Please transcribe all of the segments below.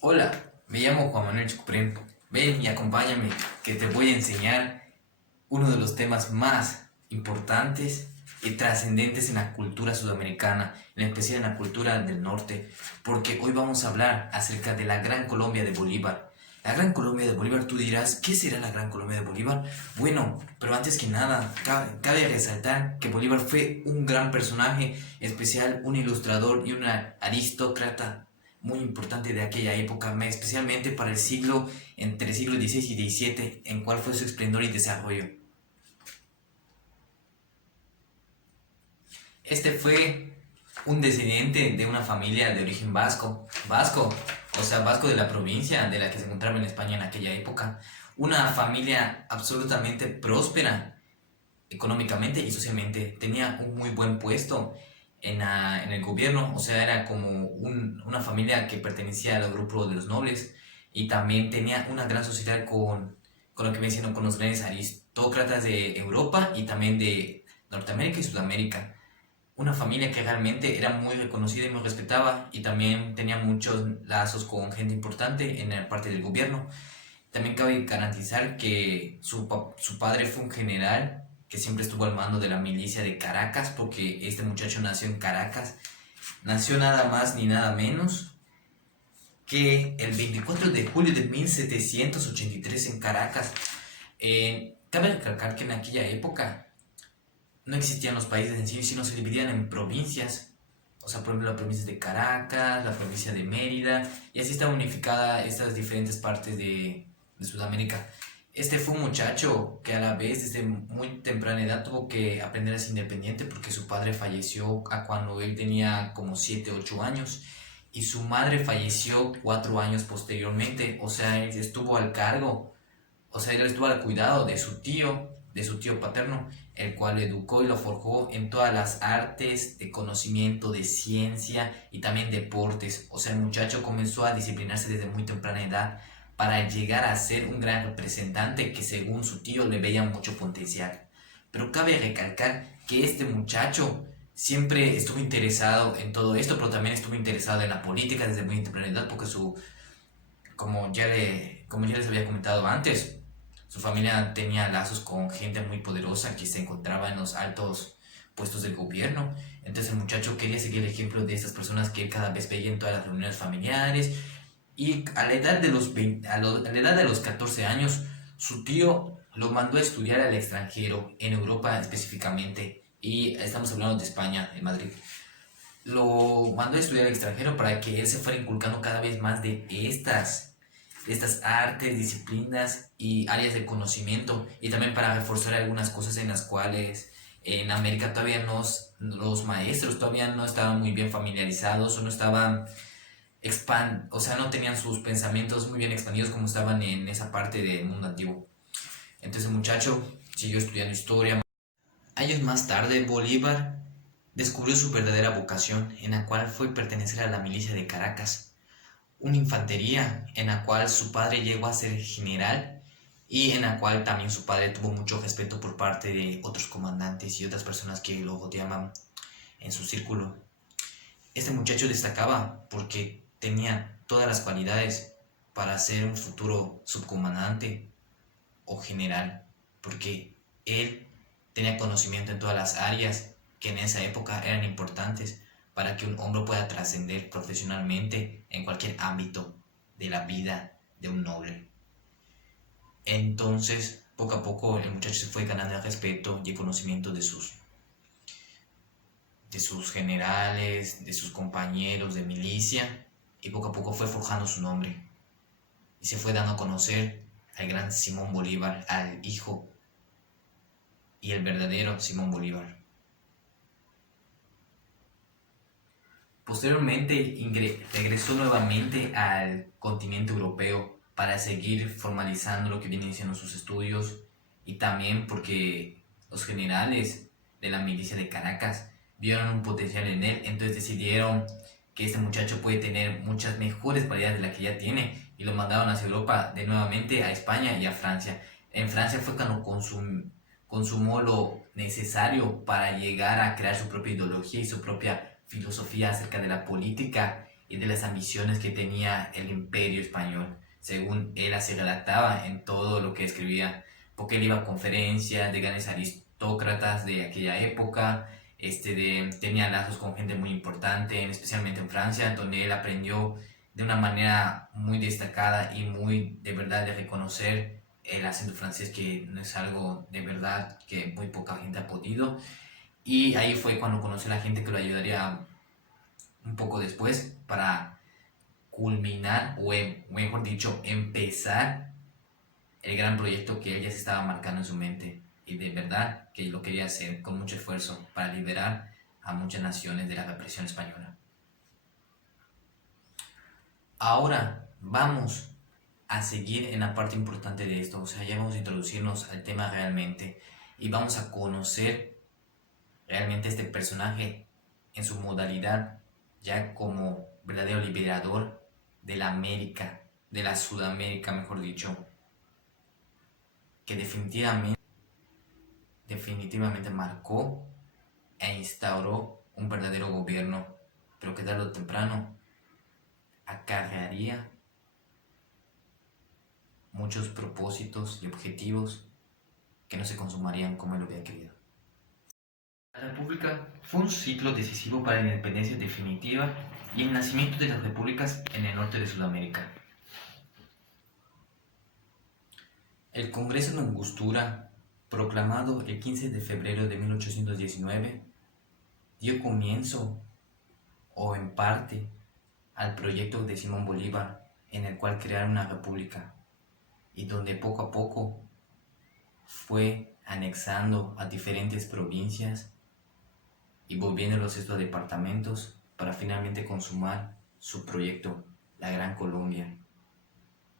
Hola, me llamo Juan Manuel Chucupren. Ven y acompáñame, que te voy a enseñar uno de los temas más importantes y trascendentes en la cultura sudamericana, en especial en la cultura del norte, porque hoy vamos a hablar acerca de la Gran Colombia de Bolívar. La Gran Colombia de Bolívar, tú dirás, ¿qué será la Gran Colombia de Bolívar? Bueno, pero antes que nada, cabe resaltar que Bolívar fue un gran personaje, especial, un ilustrador y un aristócrata muy importante de aquella época, especialmente para el siglo entre el siglo XVI y XVII, en cuál fue su esplendor y desarrollo. Este fue un descendiente de una familia de origen vasco, o sea, vasco de la provincia de la que se encontraba en España en aquella época. Una familia absolutamente próspera económicamente y socialmente. Tenía un muy buen puesto en el gobierno, o sea, era como una familia que pertenecía al grupo de los nobles y también tenía una gran sociedad con lo que viene siendo con los grandes aristócratas de Europa y también de Norteamérica y Sudamérica. Una familia que realmente era muy reconocida y muy respetada y también tenía muchos lazos con gente importante en la parte del gobierno. También cabe garantizar que su padre fue un general que siempre estuvo al mando de la milicia de Caracas, porque este muchacho nació en Caracas. Nació nada más ni nada menos que el 24 de julio de 1783 en Caracas. Cabe recalcar que en aquella época no existían los países en sí, sino se dividían en provincias. O sea, por ejemplo, la provincia de Caracas, la provincia de Mérida, y así está unificada estas diferentes partes de Sudamérica. Este fue un muchacho que a la vez desde muy temprana edad tuvo que aprender a ser independiente porque su padre falleció a cuando él tenía como 7 8 años y su madre falleció 4 años posteriormente. O sea, él estuvo al cargo, o sea, él estuvo al cuidado de su tío paterno, el cual lo educó y lo forjó en todas las artes, de conocimiento, de ciencia y también deportes. O sea, el muchacho comenzó a disciplinarse desde muy temprana edad para llegar a ser un gran representante que según su tío le veía mucho potencial. Pero cabe recalcar que este muchacho siempre estuvo interesado en todo esto, pero también estuvo interesado en la política desde muy temprana edad porque como ya les había comentado antes, su familia tenía lazos con gente muy poderosa que se encontraba en los altos puestos del gobierno. Entonces el muchacho quería seguir el ejemplo de estas personas que él cada vez veía en todas las reuniones familiares. Y a la edad de los, 20 a la edad de los 14 años, su tío lo mandó a estudiar al extranjero, en Europa específicamente. Y estamos hablando de España, en Madrid. Lo mandó a estudiar al extranjero para que él se fuera inculcando cada vez más de estas artes, disciplinas y áreas de conocimiento y también para reforzar algunas cosas en las cuales en América todavía los maestros todavía no estaban muy bien familiarizados o no estaban o sea, no tenían sus pensamientos muy bien expandidos como estaban en esa parte del mundo antiguo. Entonces el muchacho siguió estudiando historia. Años más tarde, Bolívar descubrió su verdadera vocación, en la cual fue pertenecer a la milicia de Caracas, una infantería en la cual su padre llegó a ser general y en la cual también su padre tuvo mucho respeto por parte de otros comandantes y otras personas que lo rodeaban en su círculo. Este muchacho destacaba porque tenía todas las cualidades para ser un futuro subcomandante o general, porque él tenía conocimiento en todas las áreas que en esa época eran importantes para que un hombre pueda trascender profesionalmente en cualquier ámbito de la vida de un noble. Entonces, poco a poco el muchacho se fue ganando el respeto y el conocimiento de sus generales, de sus compañeros de milicia, y poco a poco fue forjando su nombre y se fue dando a conocer al gran Simón Bolívar, al hijo y el verdadero Simón Bolívar. Posteriormente regresó nuevamente al continente europeo para seguir formalizando lo que vienen siendo sus estudios y también porque los generales de la milicia de Caracas vieron un potencial en él, entonces decidieron que este muchacho puede tener muchas mejores cualidades de las que ya tiene y lo mandaron hacia Europa de nuevamente a España y a Francia. En Francia fue cuando consumó lo necesario para llegar a crear su propia ideología y su propia filosofía acerca de la política y de las ambiciones que tenía el imperio español, según él así redactaba en todo lo que escribía, porque él iba a conferencias de grandes aristócratas de aquella época, tenía lazos con gente muy importante, especialmente en Francia, donde él aprendió de una manera muy destacada y muy de verdad de reconocer el acento francés, que no es algo de verdad que muy poca gente ha podido. Y ahí fue cuando conoció a la gente que lo ayudaría un poco después para culminar, mejor dicho, empezar el gran proyecto que él ya se estaba marcando en su mente. Y de verdad que lo quería hacer con mucho esfuerzo para liberar a muchas naciones de la represión española. Ahora vamos a seguir en la parte importante de esto, o sea, ya vamos a introducirnos al tema realmente y vamos a conocer realmente este personaje en su modalidad ya como verdadero liberador de la América, de la Sudamérica, mejor dicho, que definitivamente marcó e instauró un verdadero gobierno, pero que tarde o temprano acarrearía muchos propósitos y objetivos que no se consumarían como él lo había querido. La República fue un ciclo decisivo para la independencia definitiva y el nacimiento de las repúblicas en el norte de Sudamérica. El Congreso de Angostura, proclamado el 15 de febrero de 1819, dio comienzo, o en parte, al proyecto de Simón Bolívar, en el cual crear una república, y donde poco a poco fue anexando a diferentes provincias y volviéndolos estos a departamentos para finalmente consumar su proyecto, la Gran Colombia,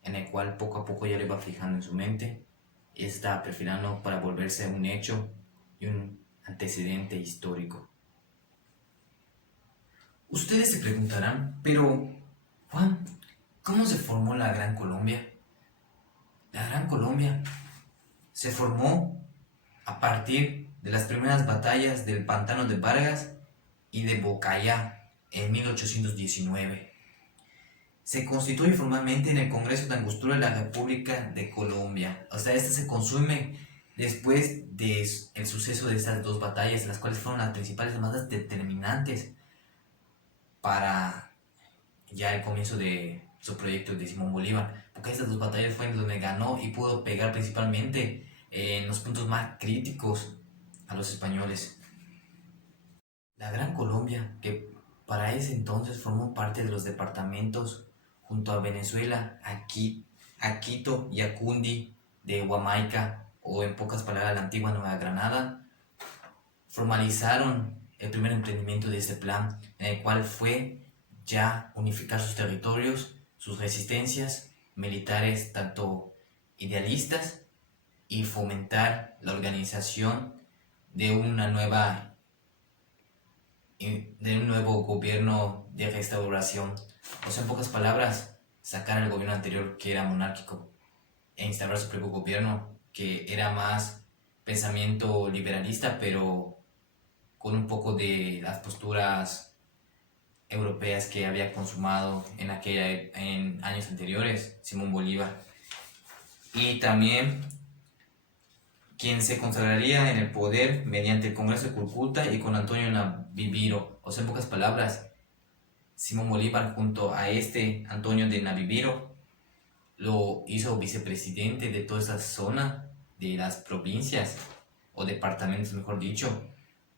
en el cual poco a poco ya le va fijando en su mente y está perfilando para volverse un hecho y un antecedente histórico. Ustedes se preguntarán, pero Juan, ¿cómo se formó la Gran Colombia? La Gran Colombia se formó a partir de las primeras batallas del Pantano de Vargas y de Bocayá en 1819. Se constituye formalmente en el Congreso de Angostura de la República de Colombia. O sea, este se consume después del suceso de estas dos batallas, las cuales fueron las principales más determinantes para ya el comienzo de su proyecto de Simón Bolívar, porque estas dos batallas fueron donde ganó y pudo pegar principalmente en los puntos más críticos a los españoles. La Gran Colombia, que para ese entonces formó parte de los departamentos junto a Venezuela, a Quito y a Cundi de Huamaica, o en pocas palabras la antigua Nueva Granada, formalizaron el primer emprendimiento de este plan, en el cual fue ya unificar sus territorios, sus resistencias militares, tanto idealistas, y fomentar la organización de de un nuevo gobierno de restauración. O sea, en pocas palabras, sacar al gobierno anterior, que era monárquico, e instaurar su propio gobierno, que era más pensamiento liberalista, pero con un poco de las posturas europeas que había consumado en años anteriores Simón Bolívar. Y también quien se consagraría en el poder mediante el Congreso de Calcuta y con Antonio Navibiro. O sea, en pocas palabras, Simón Bolívar junto a Antonio de Navibiro lo hizo vicepresidente de toda esa zona de las provincias, o departamentos mejor dicho,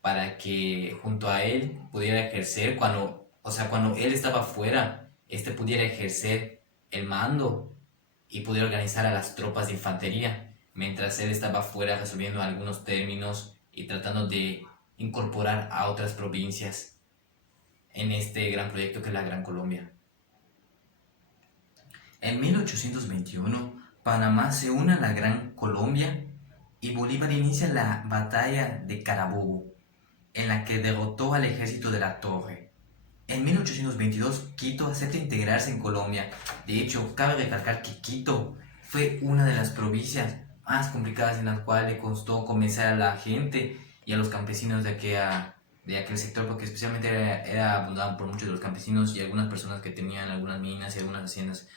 para que junto a él pudiera ejercer, cuando él estaba fuera, pudiera ejercer el mando y pudiera organizar a las tropas de infantería, mientras él estaba fuera resolviendo algunos términos y tratando de incorporar a otras provincias en este gran proyecto que es la Gran Colombia. En 1821, Panamá se une a la Gran Colombia y Bolívar inicia la batalla de Carabobo, en la que derrotó al ejército de la Torre. En 1822, Quito acepta integrarse en Colombia. De hecho, cabe recalcar que Quito fue una de las provincias más complicadas en las cuales le costó convencer a la gente y a los campesinos de de aquel sector, porque especialmente era abundado por muchos de los campesinos y algunas personas que tenían algunas minas y algunas haciendas.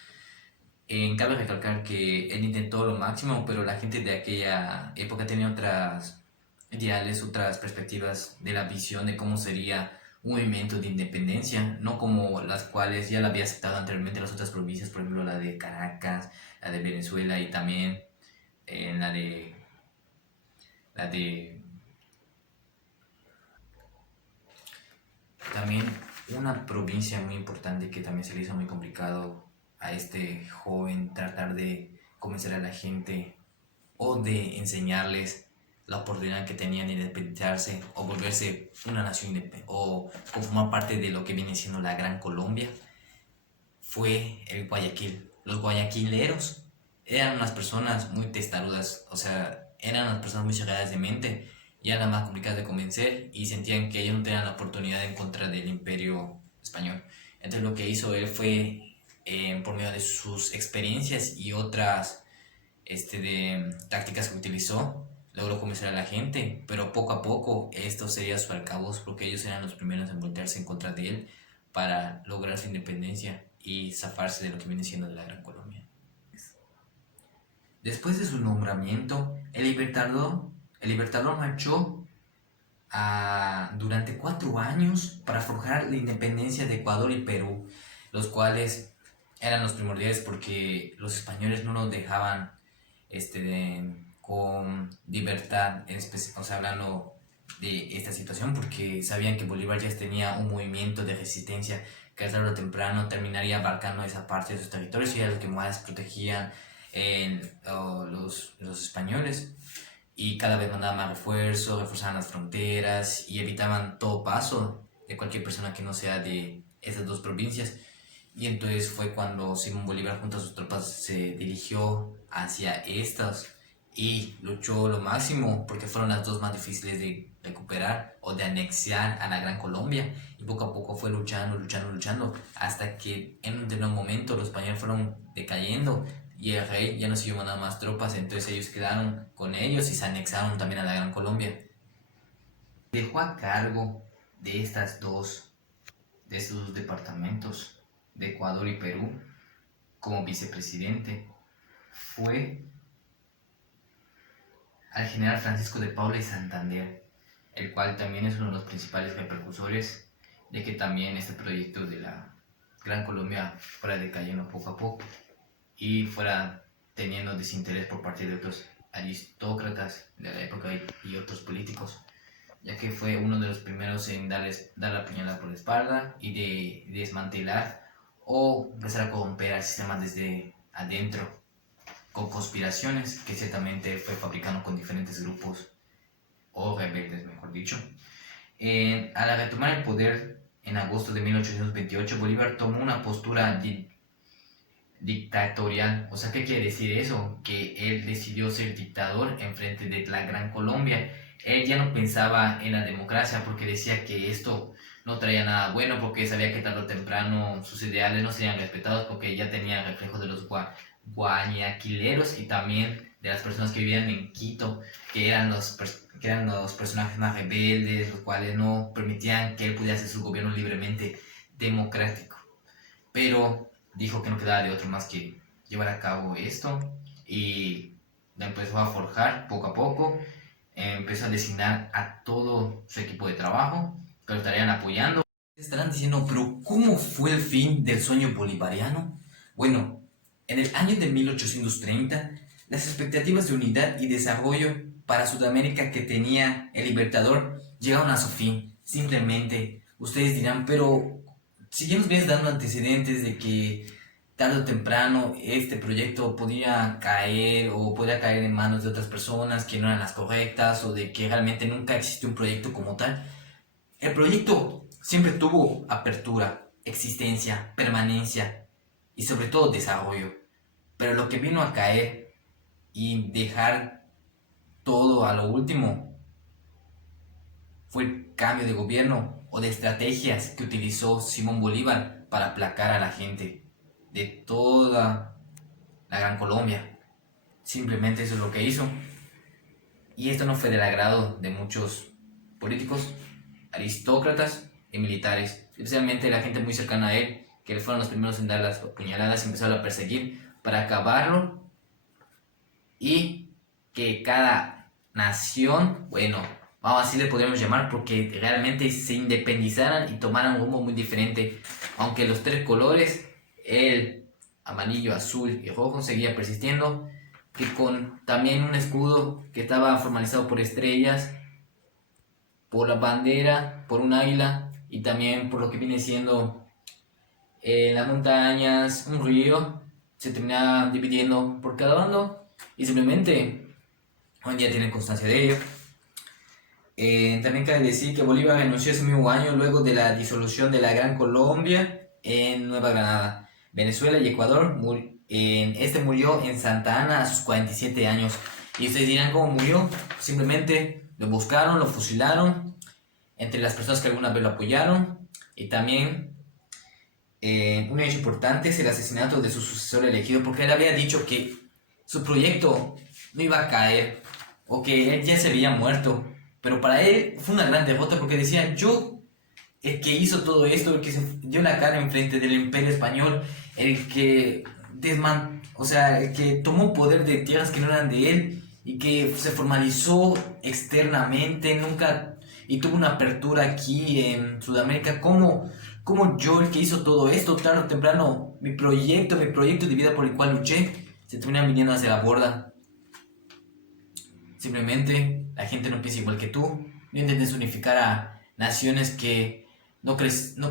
Cabe recalcar que él intentó lo máximo, pero la gente de aquella época tenía otras ideales, otras perspectivas de la visión de cómo sería un movimiento de independencia, no como las cuales ya la había aceptado anteriormente las otras provincias, por ejemplo la de Caracas, la de Venezuela y también la de también una provincia muy importante que también se le hizo muy complicado a este joven tratar de convencer a la gente o de enseñarles la oportunidad que tenían de independizarse o volverse una nación independiente o conformar parte de lo que viene siendo la Gran Colombia, fue el Guayaquil. Los guayaquileros eran unas personas muy testarudas, o sea, eran unas personas muy cerradas de mente y eran las más complicadas de convencer y sentían que ellos no tenían la oportunidad en contra del imperio español. Entonces lo que hizo él fue, por medio de sus experiencias y otras de tácticas que utilizó, logró convencer a la gente, pero poco a poco esto sería su arcabuz porque ellos eran los primeros en voltearse en contra de él para lograr su independencia y zafarse de lo que viene siendo de la Gran Colombia. Después de su nombramiento, el libertador marchó durante 4 años para forjar la independencia de Ecuador y Perú, los cuales eran los primordiales porque los españoles no nos dejaban con libertad, o sea, hablando de esta situación, porque sabían que Bolívar ya tenía un movimiento de resistencia que tarde o temprano terminaría abarcando esa parte de sus territorios y era lo que más protegían los españoles. Y cada vez mandaban más refuerzos, reforzaban las fronteras y evitaban todo paso de cualquier persona que no sea de esas dos provincias. Y entonces fue cuando Simón Bolívar junto a sus tropas se dirigió hacia estas y luchó lo máximo porque fueron las dos más difíciles de recuperar o de anexar a la Gran Colombia, y poco a poco fue luchando, luchando, luchando hasta que en un determinado momento los españoles fueron decayendo y el rey ya no siguió mandando más tropas, entonces ellos quedaron con ellos y se anexaron también a la Gran Colombia. Dejó a cargo de de estos dos departamentos de Ecuador y Perú como vicepresidente fue al general Francisco de Paula y Santander, el cual también es uno de los principales repercusores de que también este proyecto de la Gran Colombia fuera decayendo poco a poco y fuera teniendo desinterés por parte de otros aristócratas de la época y otros políticos, ya que fue uno de los primeros en dar la puñalada por la espalda y de desmantelar o empezar a corromper al sistema desde adentro, con conspiraciones que ciertamente fue fabricando con diferentes grupos o rebeldes, mejor dicho. Al retomar el poder en agosto de 1828, Bolívar tomó una postura dictatorial. O sea, ¿qué quiere decir eso? Que él decidió ser dictador en frente de la Gran Colombia. Él ya no pensaba en la democracia porque decía que esto no traía nada bueno, porque sabía que tarde o temprano sus ideales no serían respetados porque ya tenía el reflejo de los guayaquileros y también de las personas que vivían en Quito, que eran los personajes más rebeldes, los cuales no permitían que él pudiera hacer su gobierno libremente democrático. Pero dijo que no quedaba de otro más que llevar a cabo esto y la empezó a forjar poco a poco. Empezó a designar a todo su equipo de trabajo que lo estarían apoyando. Estarán diciendo, pero ¿cómo fue el fin del sueño bolivariano? Bueno, en el año de 1830, las expectativas de unidad y desarrollo para Sudamérica que tenía el Libertador llegaron a su fin. Simplemente, ustedes dirán, pero si ya nos vienes dando antecedentes de que tarde o temprano este proyecto podría caer en manos de otras personas que no eran las correctas, o de que realmente nunca existió un proyecto como tal. El proyecto siempre tuvo apertura, existencia, permanencia y sobre todo desarrollo. Pero lo que vino a caer y dejar todo a lo último fue el cambio de gobierno o de estrategias que utilizó Simón Bolívar para aplacar a la gente de toda la Gran Colombia. Simplemente eso es lo que hizo. Y esto no fue del agrado de muchos políticos, aristócratas y militares, especialmente la gente muy cercana a él, que fueron los primeros en dar las puñaladas y empezaron a perseguir para acabarlo, y que cada nación, bueno, vamos así le podríamos llamar, porque realmente se independizaran y tomaran un rumbo muy diferente, aunque los tres colores, el amarillo, azul y rojo, seguía persistiendo, que con también un escudo que estaba formalizado por estrellas, por la bandera, por un águila y también por lo que viene siendo las montañas, un río, se termina dividiendo por cada bando y simplemente hoy en día tienen constancia de ello. También cabe decir que Bolívar renunció ese mismo año luego de la disolución de la Gran Colombia en Nueva Granada, Venezuela y Ecuador. Este murió en Santa Ana a sus 47 años. Y ustedes dirán cómo murió. Simplemente lo buscaron, lo fusilaron entre las personas que alguna vez lo apoyaron. Y también un hecho importante es el asesinato de su sucesor elegido, porque él había dicho que su proyecto no iba a caer o que él ya se había muerto. Pero para él fue una gran derrota porque decía, yo, el que hizo todo esto, el que se dio la cara enfrente del imperio español, el que el que tomó poder de tierras que no eran de él y que se formalizó externamente, nunca, y tuvo una apertura aquí en Sudamérica, como yo, el que hizo todo esto, tarde o temprano, mi proyecto de vida por el cual luché, se termina viniendo hacia la borda. Simplemente la gente no piensa igual que tú. No intentes unificar a naciones que no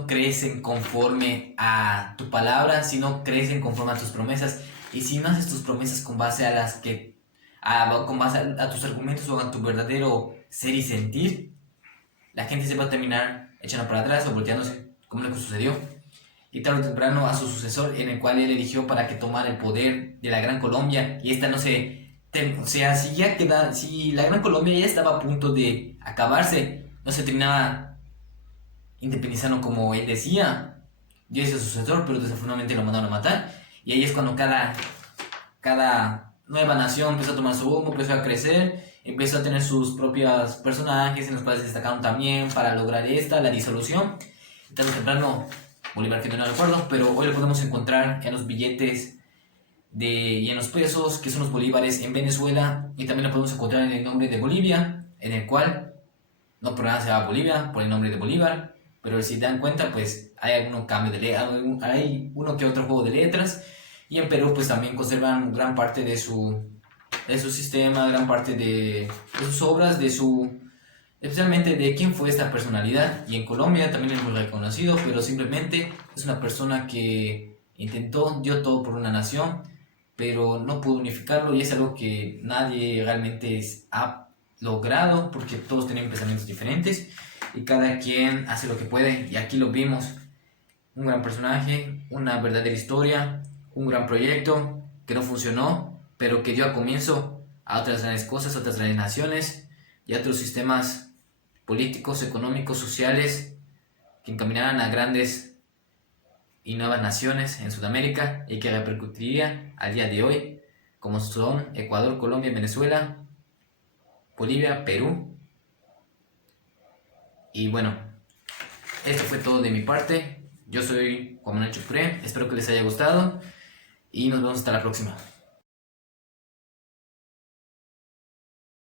crecen conforme a tu palabra, sino crecen conforme a tus promesas. Y si no haces tus promesas con base a con base a tus argumentos o a tu verdadero ser y sentir, la gente se va a terminar echando para atrás o volteándose, como lo que sucedió. Y tarde o temprano a su sucesor, en el cual él eligió para que tomara el poder de la Gran Colombia, y esta no se... O sea, si la Gran Colombia ya estaba a punto de acabarse, no se terminaba independizando como él decía. Yo hice su sucesor, pero desafortunadamente lo mandaron a matar. Y ahí es cuando cada nueva nación empezó a tomar su rumbo, empezó a crecer, empezó a tener sus propios personajes en los cuales se destacaron también para lograr la disolución. Y tarde o temprano, Bolívar quedó en el acuerdo, pero hoy lo podemos encontrar en los billetes y en los pesos, que son los bolívares en Venezuela, y también lo podemos encontrar en el nombre de Bolivia, en el cual no por nada se llama Bolivia, por el nombre de Bolívar, pero si dan cuenta, pues hay algún cambio hay uno que otro juego de letras, y en Perú pues también conservan gran parte de su sistema, gran parte de sus obras, especialmente de quién fue esta personalidad. Y en Colombia también es muy reconocido, pero simplemente es una persona que dio todo por una nación, pero no pudo unificarlo, y es algo que nadie realmente ha logrado, porque todos tienen pensamientos diferentes y cada quien hace lo que puede. Y aquí lo vimos: un gran personaje, una verdadera historia, un gran proyecto que no funcionó, pero que dio a comienzo a otras grandes cosas, a otras grandes naciones y a otros sistemas políticos, económicos, sociales, que encaminaran a grandes y nuevas naciones en Sudamérica, y que repercutiría al día de hoy, como son Ecuador, Colombia, Venezuela, Bolivia, Perú. Y bueno, esto fue todo de mi parte. Yo soy Juan Manuel Chufré, espero que les haya gustado y nos vemos hasta la próxima.